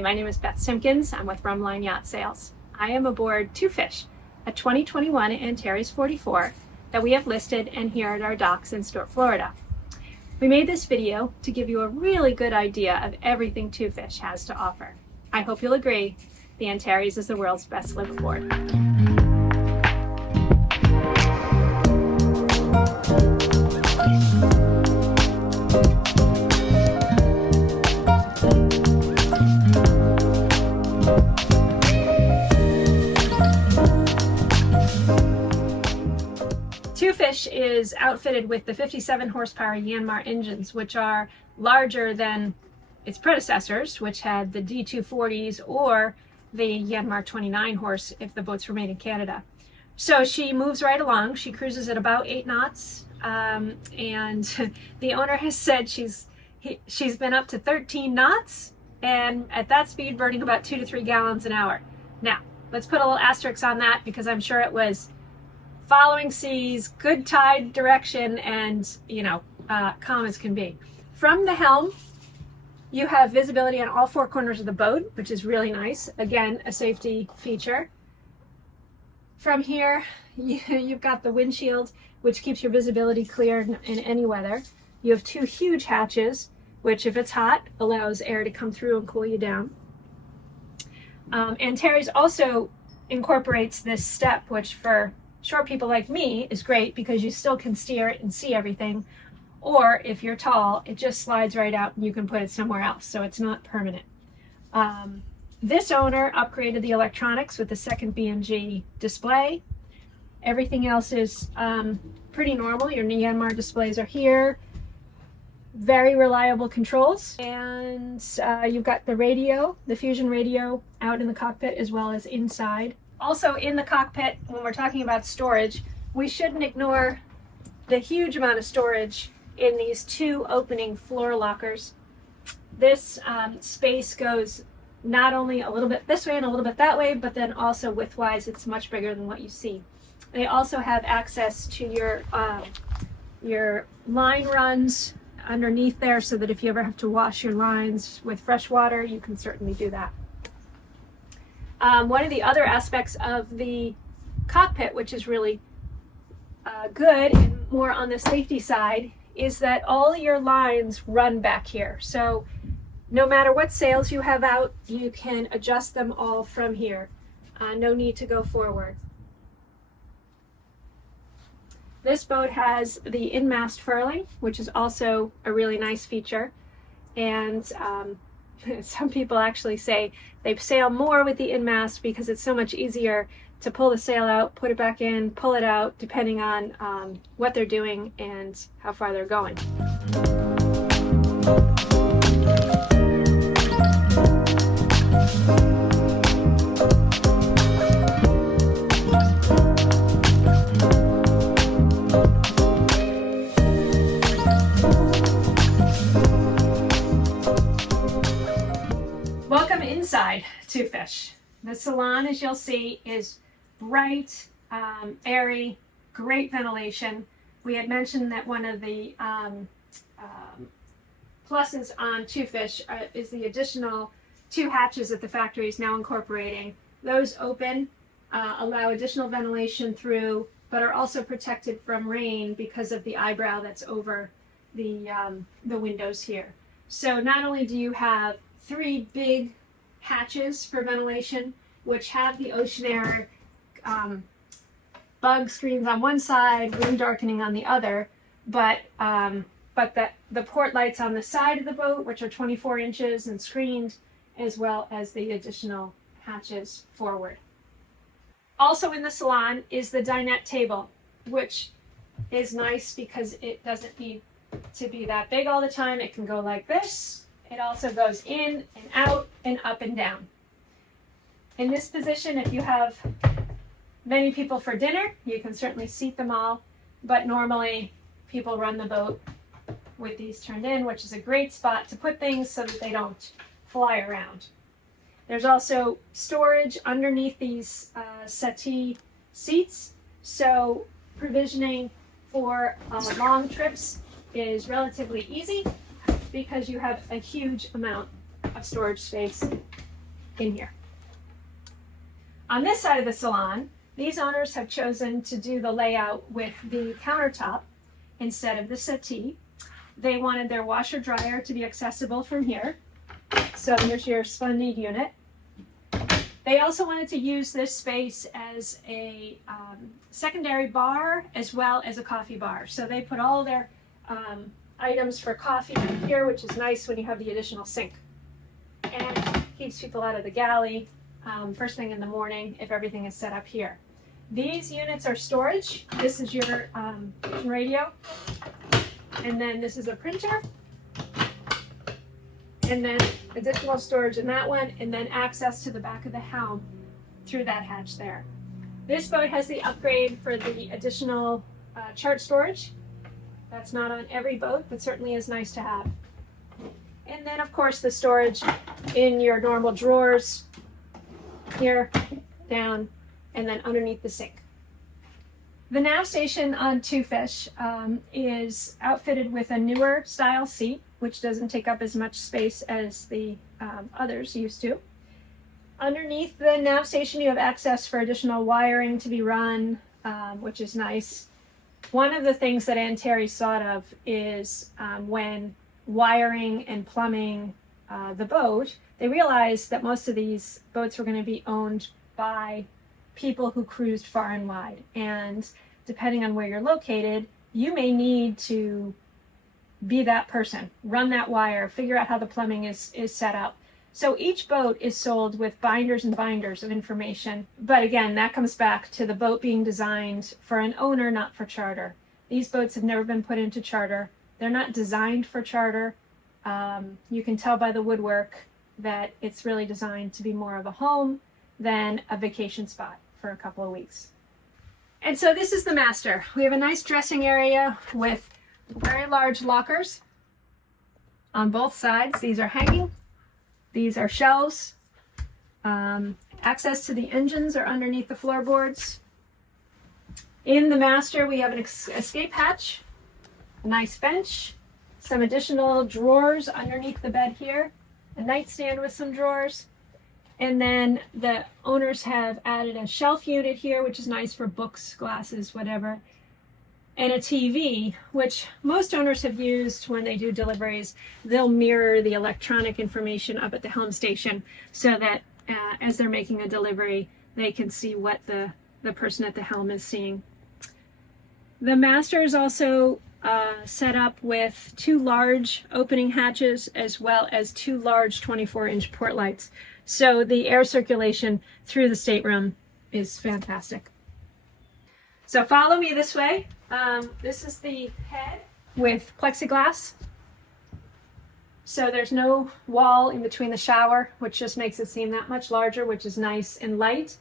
Hi, my name is Beth Simpkins. I'm with Rumline Yacht Sales. I am aboard Two Fish, a 2021 Antares 44 that we have listed and here at our docks in Stuart, Florida. We made this video to give you a really good idea of everything Two Fish has to offer. I hope you'll agree, the Antares is the world's best liveaboard. Two Fish is outfitted with the 57 horsepower Yanmar engines, which are larger than its predecessors, which had the D240s or the Yanmar 29 horse if the boats were made in Canada. So she moves right along. She cruises at about 8 knots, and the owner has said she's been up to 13 knots, and at that speed burning about 2 to 3 gallons an hour. Now, let's put a little asterisk on that because I'm sure it was following seas, good tide direction, and calm as can be. From the helm, you have visibility on all 4 corners of the boat, which is really nice. Again, a safety feature. From here, you've got the windshield, which keeps your visibility clear in any weather. You have 2 huge hatches, which if it's hot, allows air to come through and cool you down. Antares also incorporates this step, which for short people like me is great because you still can steer it and see everything. Or if you're tall, it just slides right out and you can put it somewhere else, so it's not permanent. This owner upgraded the electronics with the second B&G display. Everything else is pretty normal. Your Yanmar displays are here. Very reliable controls. And you've got the radio, the Fusion radio out in the cockpit as well as inside. Also in the cockpit, when we're talking about storage, we shouldn't ignore the huge amount of storage in these 2 opening floor lockers. This space goes not only a little bit this way and a little bit that way, but then also widthwise it's much bigger than what you see. They also have access to your line runs underneath there so that if you ever have to wash your lines with fresh water, you can certainly do that. One of the other aspects of the cockpit, which is really good and more on the safety side, is that all your lines run back here. So no matter what sails you have out, you can adjust them all from here. No need to go forward. This boat has the in-mast furling, which is also a really nice feature. And some people actually say they sail more with the in-mast because it's so much easier to pull the sail out, put it back in, pull it out, depending on what they're doing and how far they're going. Welcome inside Two Fish. The salon, as you'll see, is bright, airy, great ventilation. We had mentioned that one of the pluses on Two Fish is the additional 2 hatches that the factory is now incorporating. Those open, allow additional ventilation through, but are also protected from rain because of the eyebrow that's over the windows here. So not only do you have 3 big hatches for ventilation, which have the ocean air bug screens on one side, wind darkening on the other, but the port lights on the side of the boat, which are 24 inches and screened, as well as the additional hatches forward. Also in the salon is the dinette table, which is nice because it doesn't need to be that big all the time. It can go like this. It also goes in and out and up and down. In this position, if you have many people for dinner, you can certainly seat them all, but normally people run the boat with these turned in, which is a great spot to put things so that they don't fly around. There's also storage underneath these settee seats, so provisioning for long trips is relatively easy because you have a huge amount of storage space in here. On this side of the salon, these owners have chosen to do the layout with the countertop instead of the settee. They wanted their washer dryer to be accessible from here. So here's your Splendid unit. They also wanted to use this space as a secondary bar as well as a coffee bar. So they put all their items for coffee here, which is nice when you have the additional sink. And keeps people out of the galley first thing in the morning if everything is set up here. These units are storage. This is your radio. And then this is a printer. And then additional storage in that one, and then access to the back of the helm through that hatch there. This boat has the upgrade for the additional chart storage. That's not on every boat, but certainly is nice to have. And then, of course, the storage in your normal drawers, here, down, and then underneath the sink. The nav station on Two Fish is outfitted with a newer style seat, which doesn't take up as much space as the others used to. Underneath the nav station, you have access for additional wiring to be run, which is nice. One of the things that Antares thought of is when wiring and plumbing the boat, they realized that most of these boats were going to be owned by people who cruised far and wide. And depending on where you're located, you may need to be that person, run that wire, figure out how the plumbing is set up. So each boat is sold with binders and binders of information. But again, that comes back to the boat being designed for an owner, not for charter. These boats have never been put into charter. They're not designed for charter. You can tell by the woodwork that it's really designed to be more of a home than a vacation spot for a couple of weeks. And so this is the master. We have a nice dressing area with very large lockers on both sides. These are hanging. These are shelves. Access to the engines are underneath the floorboards. In the master, we have an escape hatch, a nice bench, some additional drawers underneath the bed here, a nightstand with some drawers. And then the owners have added a shelf unit here, which is nice for books, glasses, whatever. And a TV, which most owners have used when they do deliveries. They'll mirror the electronic information up at the helm station so that as they're making a delivery, they can see what the person at the helm is seeing. The master is also set up with 2 large opening hatches as well as 2 large 24-inch port lights. So the air circulation through the stateroom is fantastic. So follow me this way. This is the head with plexiglass. So there's no wall in between the shower, which just makes it seem that much larger, which is nice and light.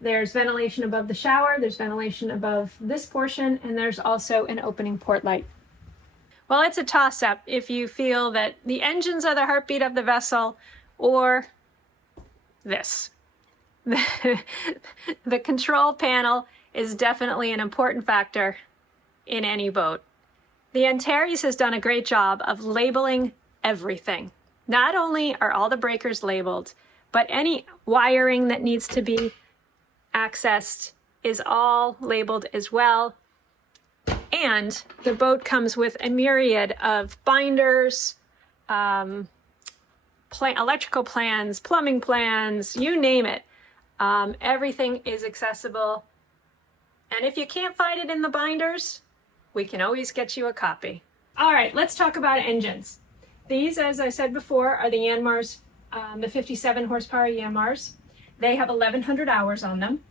There's ventilation above the shower, there's ventilation above this portion, and there's also an opening port light. Well, it's a toss-up if you feel that the engines are the heartbeat of the vessel or this. The control panel is definitely an important factor in any boat. The Antares has done a great job of labeling everything. Not only are all the breakers labeled, but any wiring that needs to be accessed is all labeled as well. And the boat comes with a myriad of binders, electrical plans, plumbing plans, you name it. Everything is accessible. And if you can't find it in the binders, we can always get you a copy. All right, let's talk about engines. These, as I said before, are the Yanmars, the 57 horsepower Yanmars. They have 1,100 hours on them.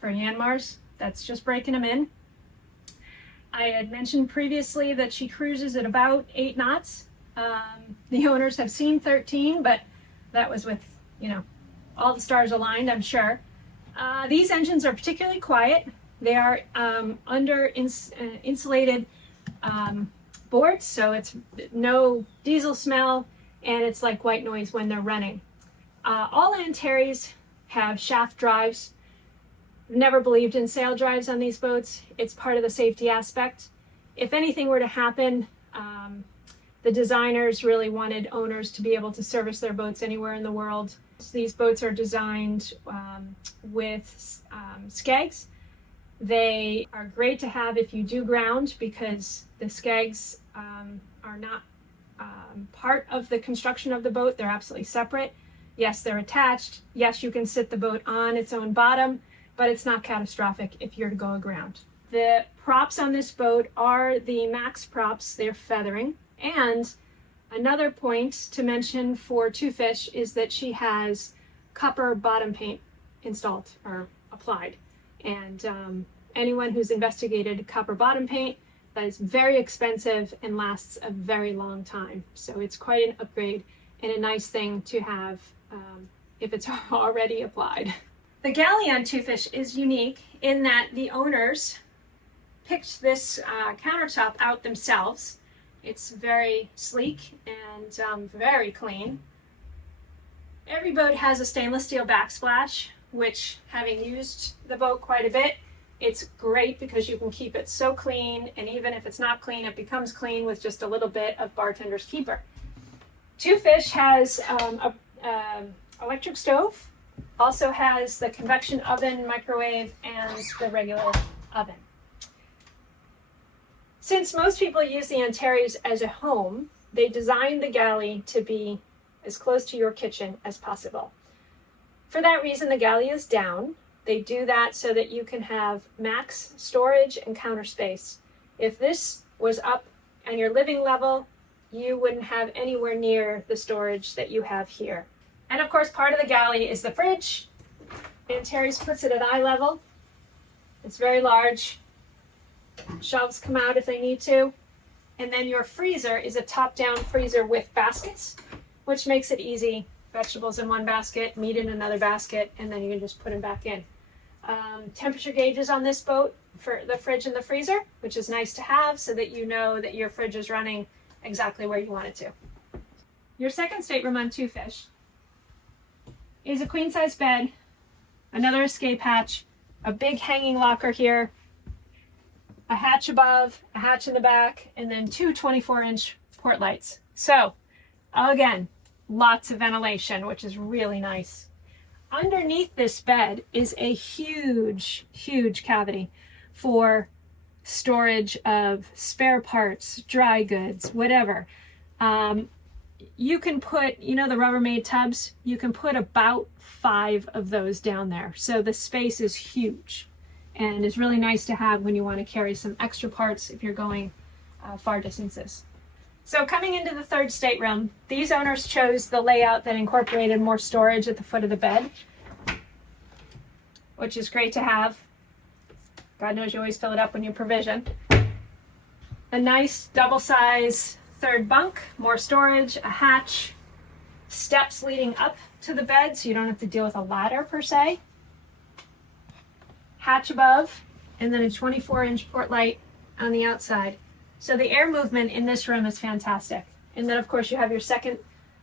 For Yanmars, that's just breaking them in. I had mentioned previously that she cruises at about 8 knots. The owners have seen 13, but that was with, all the stars aligned, I'm sure. These engines are particularly quiet. They are under insulated boards, so it's no diesel smell, and it's like white noise when they're running. All Antares have shaft drives. Never believed in sail drives on these boats. It's part of the safety aspect. If anything were to happen, The designers really wanted owners to be able to service their boats anywhere in the world. So these boats are designed with skegs. They are great to have if you do ground, because the skegs are not part of the construction of the boat. They're absolutely separate. Yes, they're attached. Yes, you can sit the boat on its own bottom, but it's not catastrophic if you're to go aground. The props on this boat are the max props. They're feathering. And another point to mention for Two Fish is that she has copper bottom paint installed or applied. And anyone who's investigated copper bottom paint, that is very expensive and lasts a very long time. So it's quite an upgrade and a nice thing to have if it's already applied. The galley on Two Fish is unique in that the owners picked this countertop out themselves. It's very sleek and very clean. Every boat has a stainless steel backsplash, which, having used the boat quite a bit, it's great because you can keep it so clean, and even if it's not clean, it becomes clean with just a little bit of bartender's keeper. Two Fish has electric stove, also has the convection oven, microwave, and the regular oven. Since most people use the Antares as a home, they designed the galley to be as close to your kitchen as possible. For that reason, the galley is down. They do that so that you can have max storage and counter space. If this was up on your living level, you wouldn't have anywhere near the storage that you have here. And of course, part of the galley is the fridge. Antares puts it at eye level. It's very large. Shelves come out if they need to. And then your freezer is a top-down freezer with baskets, which makes it easy. Vegetables in one basket, meat in another basket, and then you can just put them back in. Temperature gauges on this boat for the fridge and the freezer, which is nice to have so that you know that your fridge is running exactly where you want it to. Your second stateroom on Two Fish is a queen-size bed, another escape hatch, a big hanging locker here, a hatch above, a hatch in the back, and then two 24-inch port lights. So, again, lots of ventilation, which is really nice. Underneath this bed is a huge, huge cavity for storage of spare parts, dry goods, whatever. You can put, the Rubbermaid tubs, you can put about 5 of those down there. So the space is huge and is really nice to have when you want to carry some extra parts if you're going far distances. So coming into the third stateroom, these owners chose the layout that incorporated more storage at the foot of the bed, which is great to have. God knows you always fill it up when you provision. A nice double-size third bunk, more storage, a hatch, steps leading up to the bed so you don't have to deal with a ladder per se. Hatch above, and then a 24-inch port light on the outside. So the air movement in this room is fantastic. And then of course you have your second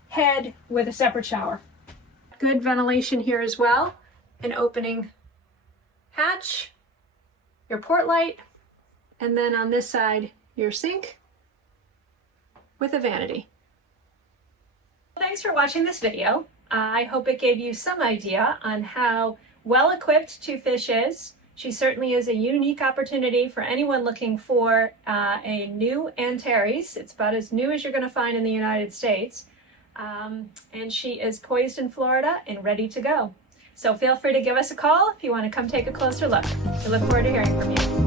head with a separate shower. Good ventilation here as well. An opening hatch, your port light, and then on this side, your sink with a vanity. Thanks for watching this video. I hope it gave you some idea on how well equipped Two Fish is. She certainly is a unique opportunity for anyone looking for a new Antares. It's about as new as you're going to find in the United States. And she is poised in Florida and ready to go. So feel free to give us a call if you want to come take a closer look. We look forward to hearing from you.